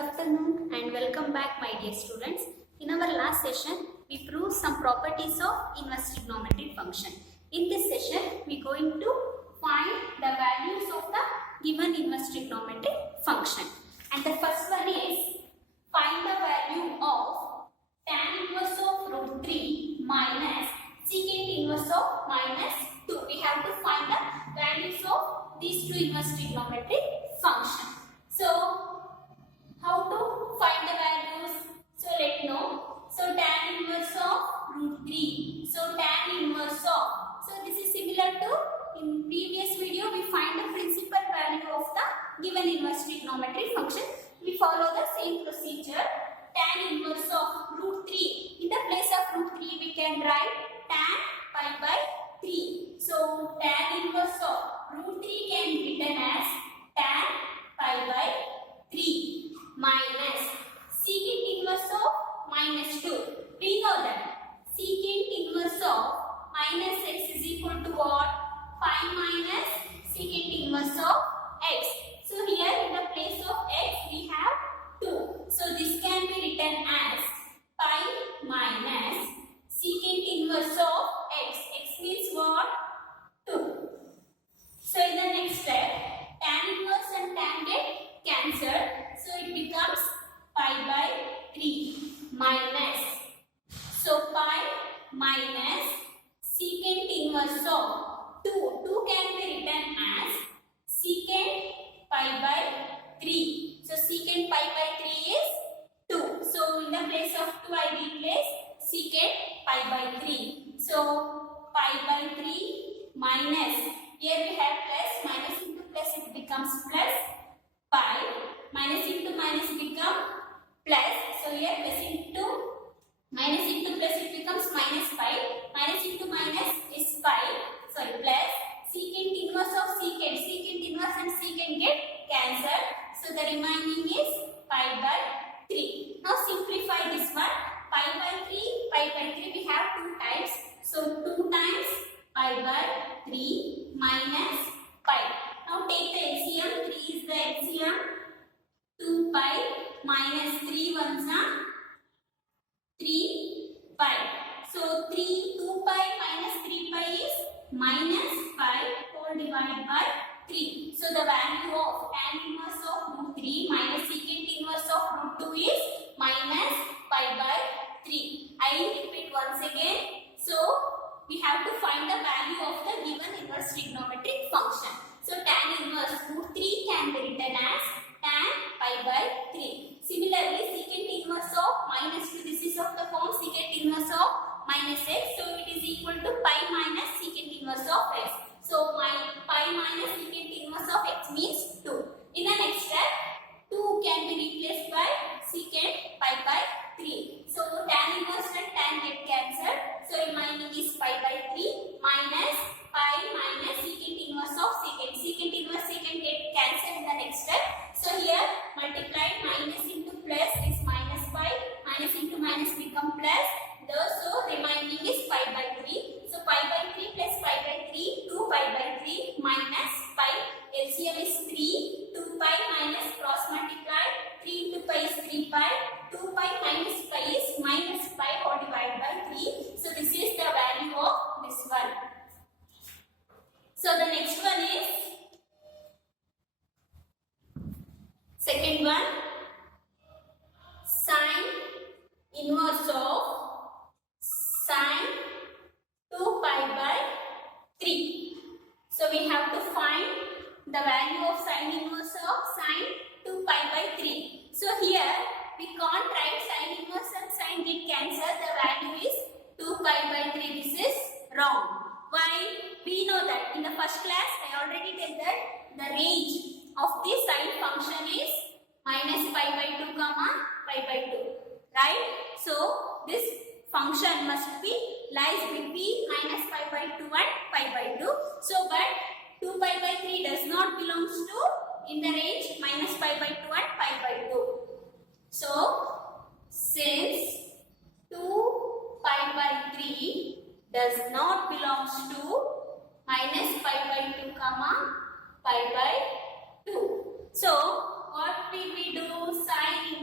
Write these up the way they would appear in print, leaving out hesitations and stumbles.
afternoon and welcome back, my dear students. In our last session, we proved some properties of inverse trigonometric function. In this session, we are going to find the values of the given inverse trigonometric function. And the first one is find the value of tan inverse of root 3 minus secant inverse of minus 2. We have to find the values of these two inverse trigonometric functions. So, how to find the values? So, let know. So, tan inverse of root 3. So, tan inverse of. So, this is similar to in previous video we find the principal value of the given inverse trigonometric function. We follow the same procedure. Tan inverse of root 3. In the place of root 3 we can write tan pi by 3. So, tan inverse of root 3 can be written as tan pi by 3 minus secant inverse of minus 2. We know that secant inverse of minus x is equal to what? Pi minus secant inverse of x. So here in the place of x we have 2. So this can be written as pi minus secant inverse of x. X means what? 2. So in the next step, tan inverse and tan get cancelled. So it becomes pi by 3 minus. So pi minus secant inverse of 2. 2 can be written as secant pi by 3. So secant pi by 3 is 2. So in the place of 2 I replace secant pi by 3. So pi by 3 minus. Here we have plus, minus into plus it becomes plus pi. Minus into minus become plus. So here plus into minus into plus it becomes minus pi. Minus into minus is pi. Sorry, plus secant inverse of secant. Secant inverse and secant get cancelled. So the remaining is pi by 3. Now simplify this one. Pi by 3, pi by 3 we have 2 times. So 2 times pi by 3 minus pi. Now take the LCM. 3 is the LCM. 2 pi minus 3 ones are 3 pi. So 2 pi minus 3 pi is minus pi whole divided by 3. So the value of tan inverse of root 3 minus secant inverse of root 2 is minus pi by 3. I repeat once again. So we have to find the value of the given inverse trigonometric function. So tan inverse root 3 can be written as tan pi by 3. Similarly, secant inverse of minus 2, this is of the form secant inverse of minus x. So it is equal to pi minus secant inverse of x. So pi minus secant inverse of x means 2. In the next step, 2 can be replaced by secant pi by 3. So tan inverse and tan get cancelled. So remaining is pi by 3 minus pi minus secant inverse of secant. Secant inverse secant get cancelled in the next step. So here multiplied minus into plus is minus pi. Minus into minus become plus. So remaining is pi by 3. So pi by 3 plus pi by 3, 2 pi by 3 minus pi. LCM is 3. 2 pi minus cross multiply. 3 into pi is 3 pi. 2 pi minus pi is minus pi whole divided by 3. So this is the value of this one. So the next one is second one, sine inverse of sine 2 pi by 3. So we have to find the value of sine inverse of sine 2 pi by 3. So here we can't write sine inverse and sine get cancelled. The value is 2 pi by 3. This is wrong. Why? We know that in the first class I already tell that the range of this sine function is minus pi by 2 comma pi by 2. Right? So this function must be lies between minus pi by 2 and pi by 2. So but 2 pi by 3 does not belongs to in the range minus pi by 2 and pi by 2. So since 2 pi by 3 does not belongs to minus pi by 2 comma pi by 2. So what will we do? Sine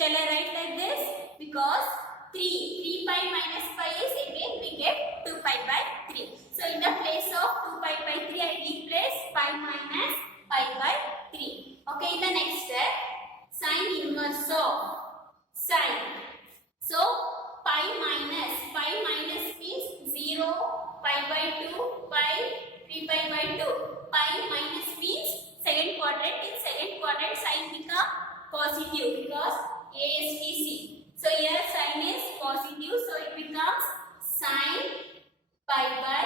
Shall I write like this? Because 3 pi minus pi is again we get 2 pi by 3. So in the place of 2 pi by 3 I replace pi minus pi by 3. Okay, in the next step, sine inverse of sine. So pi minus means 0, pi by 2, pi, 3 pi by 2. Pi minus means second quadrant. In second quadrant sine become positive because ASTC. So here sine is positive, so it becomes sine pi by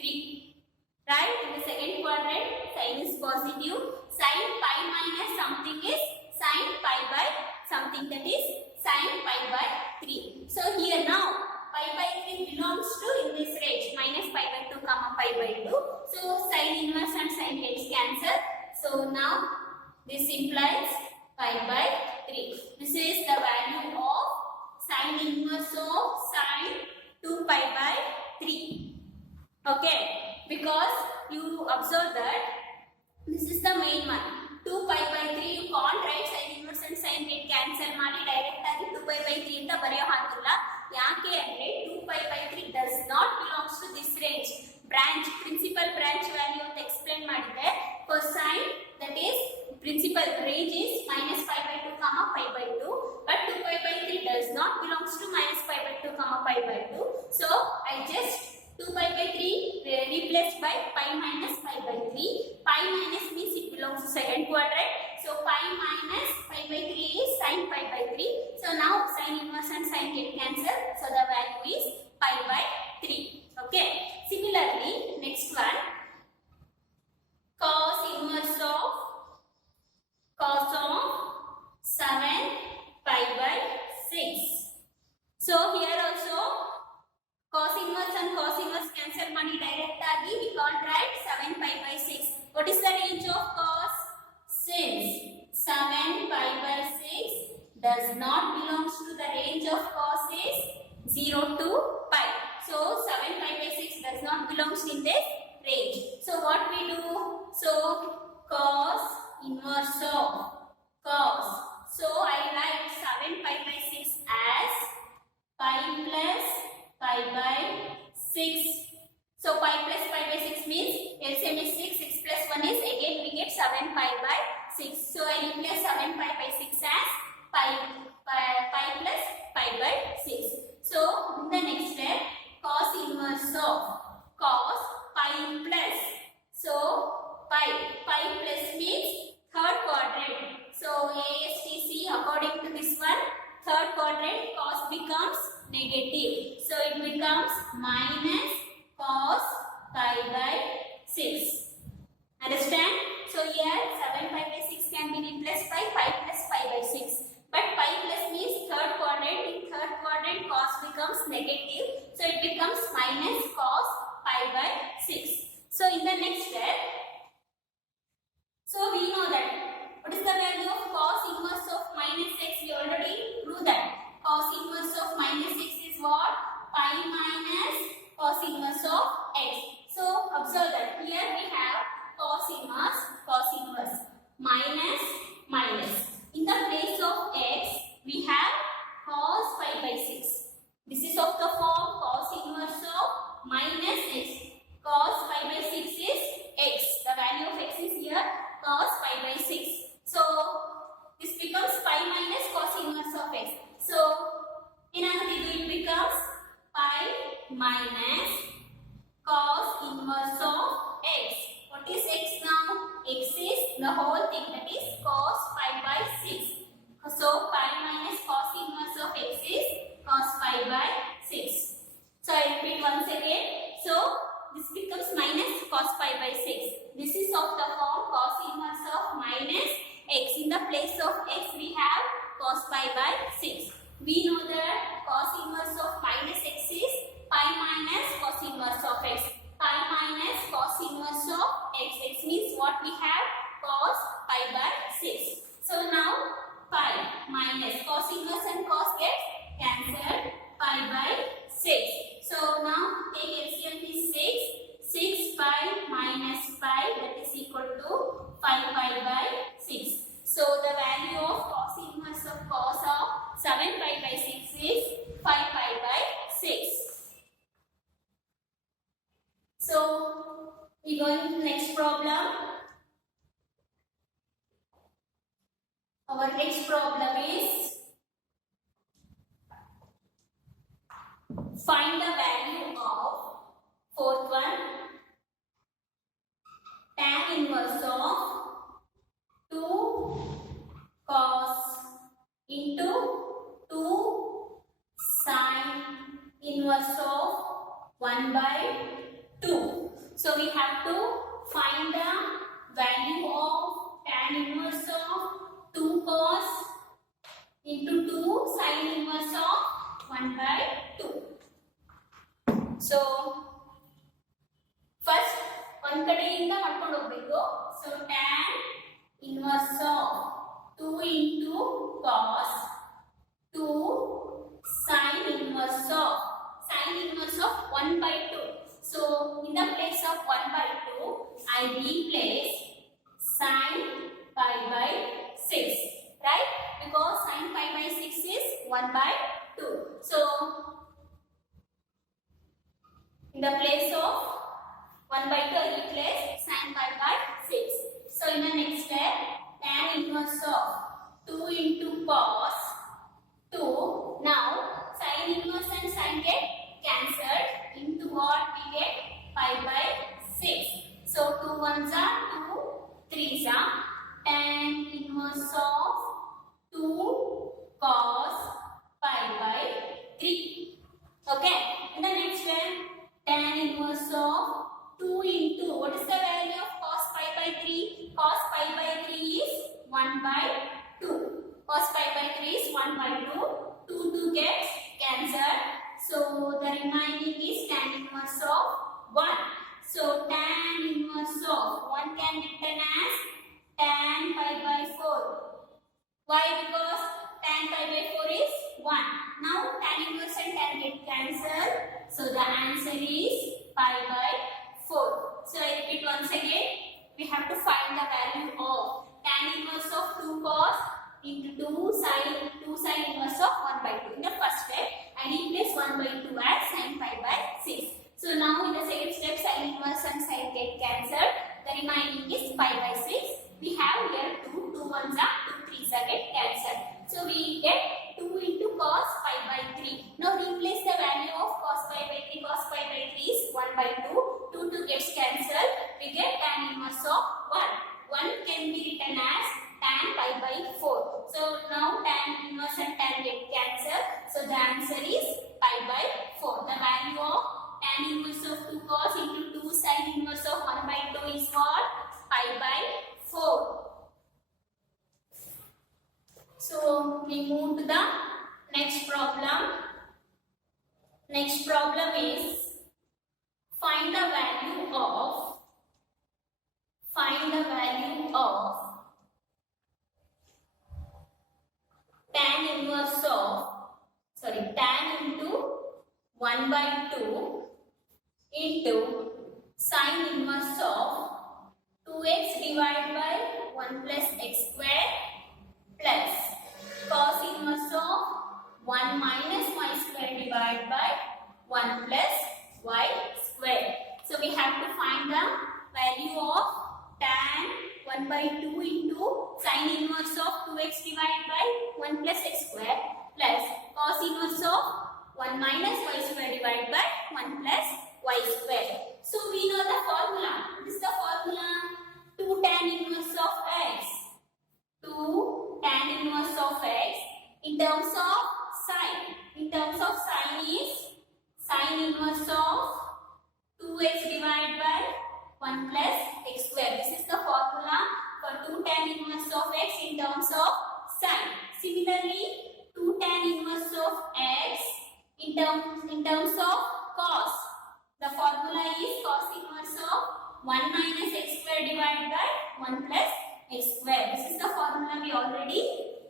3. Right? In the second quadrant sine is positive. Sine pi minus something is sine pi by something, that is sine pi by 3. So here now pi by 3 belongs to in this range minus pi by 2 comma pi by 2. So sine inverse and sine gets cancelled. So now this implies pi by 3. This is the value of sine inverse of sine 2 pi by 3. Okay, because you observe that this is the main one. 2 pi by 3 you can't write sine inverse and sine get cancel ಮಾಡಿ direct ಆಗಿ 2 pi by 3 ಅಂತ ಬರೆಯೋ ಹಾಗಿಲ್ಲ. ಯಾಕೆ ಅಂದ್ರೆ 2 pi by 3 does not belongs to this range. Branch principal branch value ಅಂತ explain ಮಾಡಿದೆ. For sine, that is principal range is minus pi by 2 comma pi by 2, but 2 pi by 3 does not belongs to minus pi by 2 comma pi by 2. So I just 2 pi by 3 replaced by pi minus pi by 3. Pi minus means it belongs to second quadrant. So pi minus pi by 3 is sine pi by 3. So now sine inverse and sine get cancelled. So the value is pi by 3. Okay. Similarly, next one, cos inverse of 7 pi by 6. So here also cos inverse and cos inverse cancel money direct agi we can't write 7 pi by 6. What is the range of cos? Since 7 pi by 6 does not belongs to the range of cos is 0 to pi. So 7 pi by 6 does not belongs in this range. So what we do? So cos inverse of cos. So I write 7 pi by 6 as pi plus pi by 6. So pi plus pi by 6 means LCM is 6. 6 plus 1 is again we get 7 pi by 6. So I replace 7 pi by 6 as pi plus pi by 6. So in the next step, cos inverse of cos pi plus. So pi plus means third quadrant. So ASTC according to this one, third quadrant cos becomes negative. So it becomes minus cos pi by 6. Understand? So here 7 pi by 6 can be replaced by pi plus pi by 6. But pi plus means third quadrant. In third quadrant cos becomes negative. So it becomes minus cos pi by 6. So in the next step, so we know that what is the value of cos inverse of minus x? We already proved that. Cos inverse of minus x is what? Pi minus cos inverse of x. So observe that here we have cos inverse, minus. In the place of x, we have cos pi by 6. This is of the form cos inverse of minus x. Cos pi by 6 is x. The value of x is here cos pi by 6. So this becomes pi minus cos inverse of x. So in another it becomes pi minus cos inverse of x. What is x now? X is the whole thing, that is cos pi by 6. So pi minus cos inverse of x is cos pi by 6. So I repeat once again. So this becomes minus cos pi by 6. This is of the form cos inverse of minus x. In the place of x we have cos pi by 6. We know that cos inverse of minus x is pi minus cos inverse of x. Pi minus cos inverse of x. X means what we have? Cos pi by 6. So now pi minus cos inverse and cos gets cancelled. Pi by 6. So now take LCM is 6. 6 pi minus pi, that is equal to 5 pi by 6. So the value of cos inverse of cos of by 6 is 5 pi by 6. So we go into the next problem. Our next problem is find the value of fourth one, tan inverse of 2 cos into 2 sin inverse of 1 by 2. So we have to find the value of tan inverse of 2 cos into 2 sin inverse of 1 by 2. So first one ಕಡೆಯಿಂದ ಮಾಡ್ಕೊಂಡು ಹೋಗಬೇಕು. So tan inverse of 2 into cos 2 sin inverse of 1 by 2. So in the place of 1 by 2, I replace sin pi by 6, right? Because sin pi by 6 is 1 by 2. So in the place of 1 by 2, I replace sin pi by 6. So in the next step, tan inverse of 2 into cos 2. Now sin inverse and sin get cancelled. Into what we get? Pi by 6. So 2 ones are 2, 3s are tan inverse of 2 cos pi by 3. Okay. In the next step, tan inverse of 2 into, what is the value of cos pi by 3? Cos pi by 3 is 1 by 2. Cos pi by 3 is 1 by 2. 2 gets cancelled. So the remaining is tan inverse of 1. So tan inverse of 1 can be written as tan pi by 4. Why? Because tan pi by 4 is 1. Now tan inverse and tan get cancelled. So the answer is pi by 4. So I repeat once again. We have to find the value of tan inverse of 2 cos into 2 sin inverse of 1 by 2. In the first step, I replace 1 by 2 as sin pi by 6. So now in the second step, sin inverse and sin get cancelled. The remaining is pi by 6. We have here 2 ones are 2 3s are get cancelled. So we get 2 into cos pi by 3. Now replace the value of cos pi by 3. Cos pi by 3 is 1 by 2. 2 gets cancelled. We get tan inverse of 1. 1 can be written as tan pi by 4. So now tan inverse and tan get cancelled. So the answer is pi by 4. The value of tan inverse of 2 cos into 2 sin inverse of 1 by 2 is what? Pi by 4. So we move to the next problem. Next problem is find the value of tan into 1 by 2 into sin inverse of 2x divided by 1 plus x square plus cos inverse of 1 minus y square divided by 1 plus y square. So we have to find the value of tan 1 by 2 into sin inverse of 2x divided by 1 plus x square plus cos inverse of 1 minus y square divided by 1 plus y square. So we know the formula. What is the formula? 2 tan inverse of x. 2 tan inverse of x in terms of sin. In terms of sin is sin inverse of 2x divided by 1 plus x square. This is the formula for 2 tan inverse of x in terms of sin. Similarly, 2 tan inverse of x in terms of cos. The formula is cos inverse of 1 minus x square divided by 1 plus x square. This is the formula we already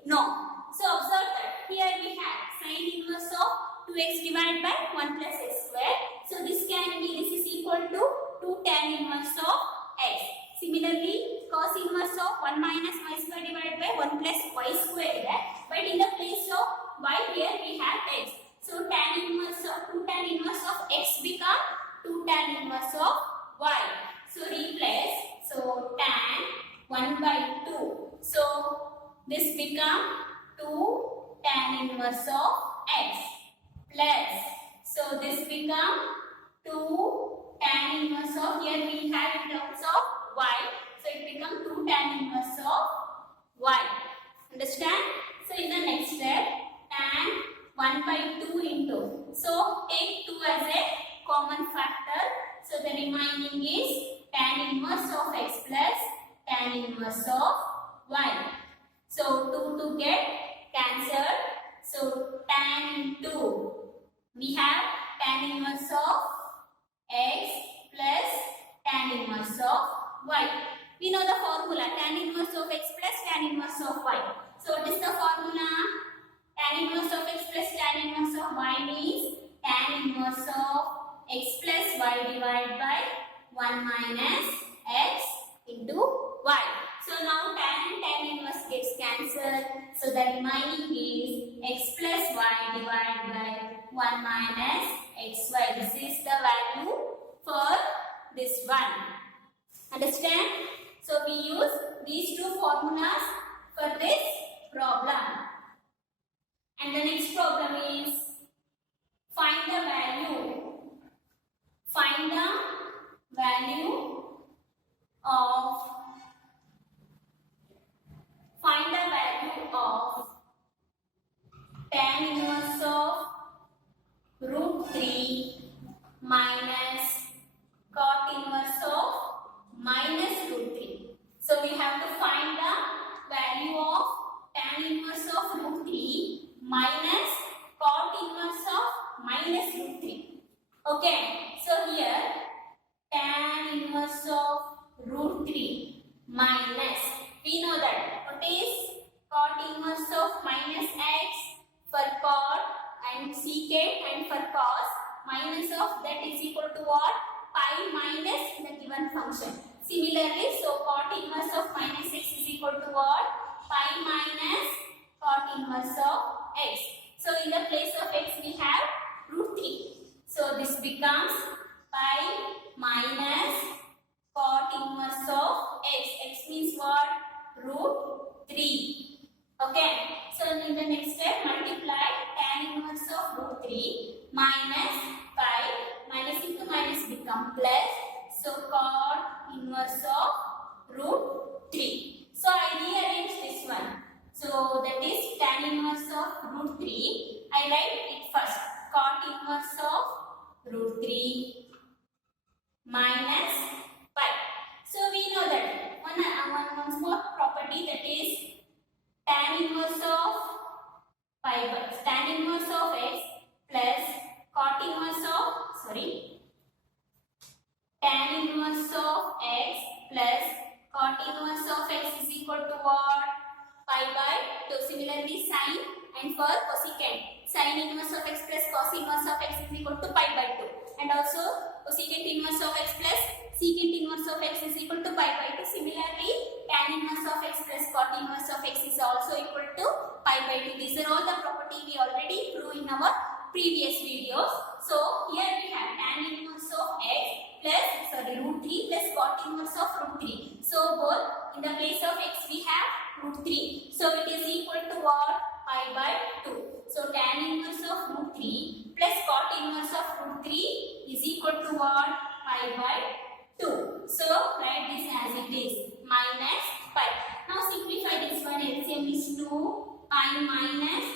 know. So observe that here we have sin inverse of 2x divided by 1 plus x square. So this is equal to 2 tan inverse of x. Similarly, cos inverse of 1 minus y square divided by 1 plus y square. But in the place of y, here we have x. So tan inverse of 2 tan inverse of x become 2 tan inverse of y. So replace. So tan 1 by 2. So this become 2 tan inverse of x plus. So this become 2 tan inverse of, here we have in terms of y. So it become 2 tan inverse of y. Understand? So in the next step, tan 1 by 2 into. So take 2 as a common factor. So the remaining is tan inverse of x plus tan inverse of y. So 2 to get cancelled. So tan 2. We have tan inverse of x plus tan inverse of y. We know the formula, tan inverse of x plus tan inverse of y. So what is the formula? Tan inverse of x plus tan inverse of y means tan inverse of x plus y divided by 1 minus x into y. So now tan and tan inverse gets cancelled. So the remaining is x plus y divided by 1 minus xy. This is the value for this one. Understand? So we use these two formulas for this problem. And the next problem is find the value. Find the value of tan inverse of root 3 minus cot inverse of minus root 3. So we have to find the value of tan inverse of root 3 minus cot inverse of minus root 3. Okay, so here tan inverse of root 3 minus, we know that what is cot inverse of minus x for cot and secant, and for cos minus of that is equal to what? Pi minus the given function. Similarly, so cot inverse of minus x is equal to what? Pi minus cot inverse of x. So in the place of x we have root 3. So this becomes pi minus cot inverse of x. X means what? Root 3. Okay. So in the next step, multiply tan inverse of root 3 minus pi. Minus into minus become plus. So cot inverse of root 3. So I rearrange this one. So that is tan inverse of root 3. I write it first. Cot inverse of root 3 minus pi. So we know that one more property, that is tan inverse of pi by tan inverse of x plus cot inverse of tan inverse of x plus cot inverse of x is equal to what? Pi by 2. Similarly, sine and for cosecant, sine inverse of x plus cos inverse of x is equal to pi by 2. And also cosecant inverse of x plus secant inverse of x is equal to pi by 2. Similarly, tan inverse of x plus cot inverse of x is also equal to pi by 2. These are all the property we already proved in our previous videos. So here we have tan inverse of x plus root 3 plus cot inverse of root 3. So both in the place of x we have root 3. So it is equal to what? Pi by 2. So tan inverse of root 3 plus cot inverse of root 3 is equal to what? Pi by 2. So write this as it is, minus pi. Now simplify this one. LCM is 2 pi minus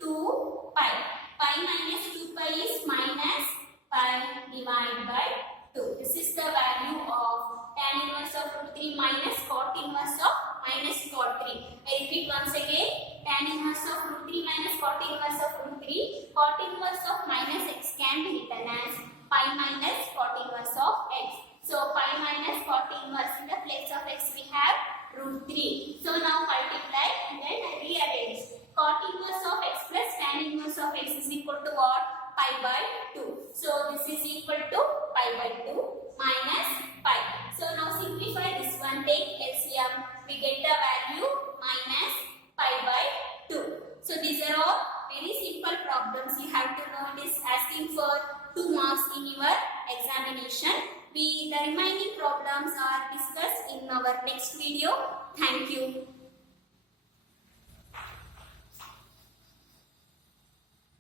2 pi. Pi minus 2 pi is minus pi divided by 2. This is the value of tan inverse of root 3 minus cot inverse of minus cot 3. I repeat once again. Tan inverse of root 3 minus cot inverse of root 3. Cot inverse of minus x can be written as pi minus cot inverse of x. So pi minus cot inverse, in the place of x we have root 3. So now multiply and then rearrange. Cot inverse of x plus tan inverse of x is equal to what? Pi by 2. So this is equal to pi by 2 minus pi. So now simplify this one. Take LCM. We get the value minus pi by 2. So these are all very problems. You have to know it is asking for 2 marks in your examination. The remaining problems are discussed in our next video. Thank you.